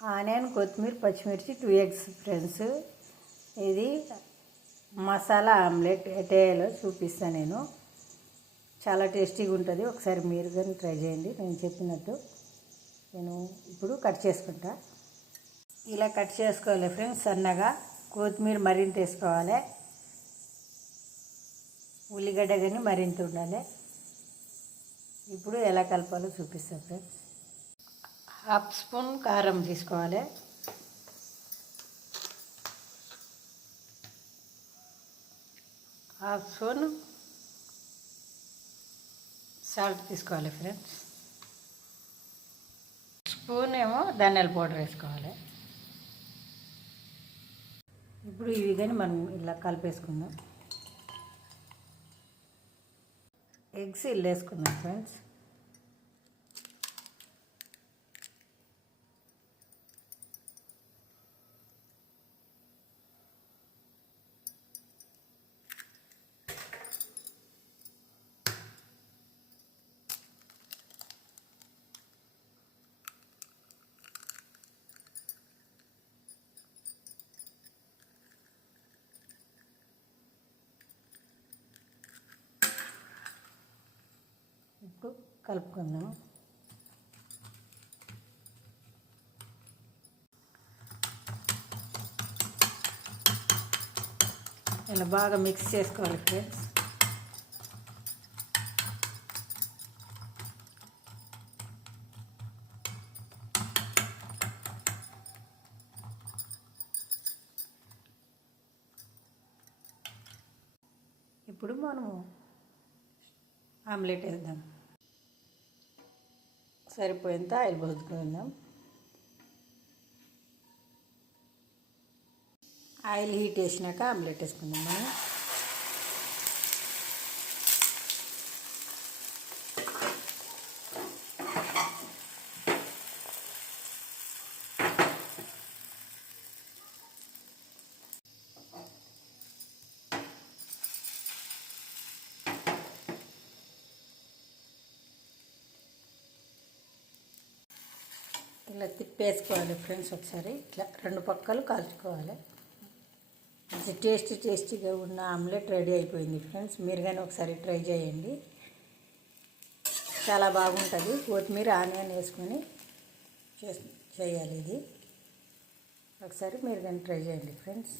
Onion, కొత్తిమీర, పచ్చిమిర్చి, 2 eggs friends. ఇది మసాలా ఆమ్లెట్ ఎటేయాలో చూపిస్తాను నేను. చాలా టేస్టీగా ఉంటుంది. ఒకసారి మీరు కానీ ట్రై చేయండి నేను చెప్పినట్టు. నేను ఇప్పుడు కట్ చేసుకుంటా. ఇలా కట్ చేసుకోవాలి ఫ్రెండ్స్ సన్నగా. కొత్తిమీర మరింత వేసుకోవాలి. ఉల్లిగడ్డ కానీ మరింత ఉండాలి. ఇప్పుడు ఎలా కలపాలో చూపిస్తాను ఫ్రెండ్స్. 1/2 స్పూన్ కారం తీసుకోవాలి. 1/2 స్పూన్ సాల్ట్ తీసుకోవాలి ఫ్రెండ్స్. స్పూన్ ఏమో ధనియాల పౌడర్ వేసుకోవాలి. ఇప్పుడు ఇవి కానీ మనం ఇలా కలిపేసుకుందాం. ఎగ్స్ ఇలా వేసుకుందాం ఫ్రెండ్స్. ఇప్పుడు కలుపుకుందాం. ఇలా బాగా మిక్స్ చేసుకోవాలి ఫ్రెండ్స్. ఇప్పుడు మనము ఆమ్లెట్ వేద్దాం. సరిపోయేంత ఆయిల్ పోసుకుందాం. ఆయిల్ హీట్ వేసినాక ఆమ్లెట్ వేసుకుందాం మనం. ఇలా తిప్పేసుకోవాలి ఫ్రెండ్స్. ఒకసారి ఇట్లా 2 పక్కలు కాల్చుకోవాలి. మంచి టేస్టీగా ఉన్న ఆమ్లెట్ రెడీ అయిపోయింది ఫ్రెండ్స్. మీరు కానీ ఒకసారి ట్రై చేయండి. చాలా బాగుంటుంది. కొత్తిమీర, ఆనియన్ వేసుకొని చేయాలి ఇది. ఒకసారి మీరు కానీ ట్రై చేయండి ఫ్రెండ్స్.